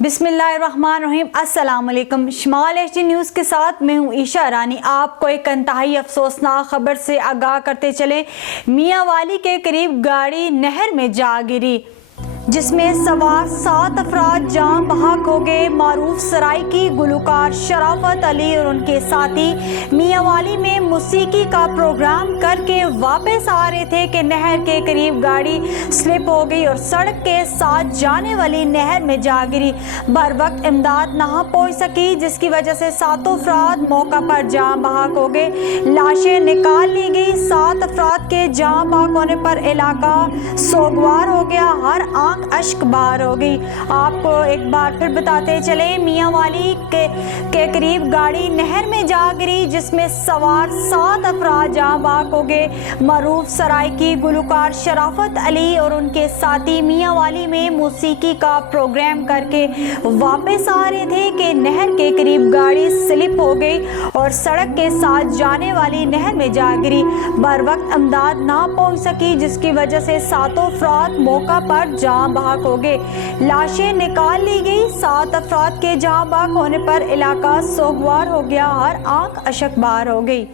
बिस्मिल्लाहिर्रहमानिर्रहीम। अस्सलाम वालेकुम। शमाल एचडी न्यूज़ के साथ मैं हूँ ईशा रानी। आपको एक इंतहाई अफसोसनाक खबर से आगाह करते चले। मियांवाली के करीब गाड़ी नहर में जा गिरी जिसमें सवार 7 अफराद जान बहक हो गए। मारूफ सराइकी गुलकार शराफत अली और उनके साथी मियांवाली में मौसीकी का प्रोग्राम करके वापस आ रहे थे कि नहर के करीब गाड़ी स्लिप हो गई और सड़क के साथ जाने वाली नहर में जा गिरी। बर वक्त इमदाद ना पहुंच सकी जिसकी वजह से 7 अफराद मौका पर जान बहक हो गए। लाशें निकाल ली गई। 7 अफराद के जान बहक होने पर इलाका सोगवार हो गया। हर आंख अश्क बार हो गई। आपको एक बार फिर बताते चले, मियांवाली के करीब गाड़ी नहर में जा गिरी जिसमें सवार 7 अफराद जान बहक हो गए। मरूफ सराइकी गुलकार शराफत अली और उनके साथी मियांवाली में मौसीकी का प्रोग्राम करके वापस आ रहे थे कि नहर के करीब गाड़ी स्लिप हो गई और सड़क के साथ जाने वाली नहर में जा गिरी। बर वक्त इमदाद ना पहुंच सकी जिसकी वजह से 7 अफराद मौका पर जान बहक हो गए। लाशें निकाल ली गई। 7 अफराद के जान बहक होने पर इलाका सोगवार हो गया। हर आंख अशक बार हो गई।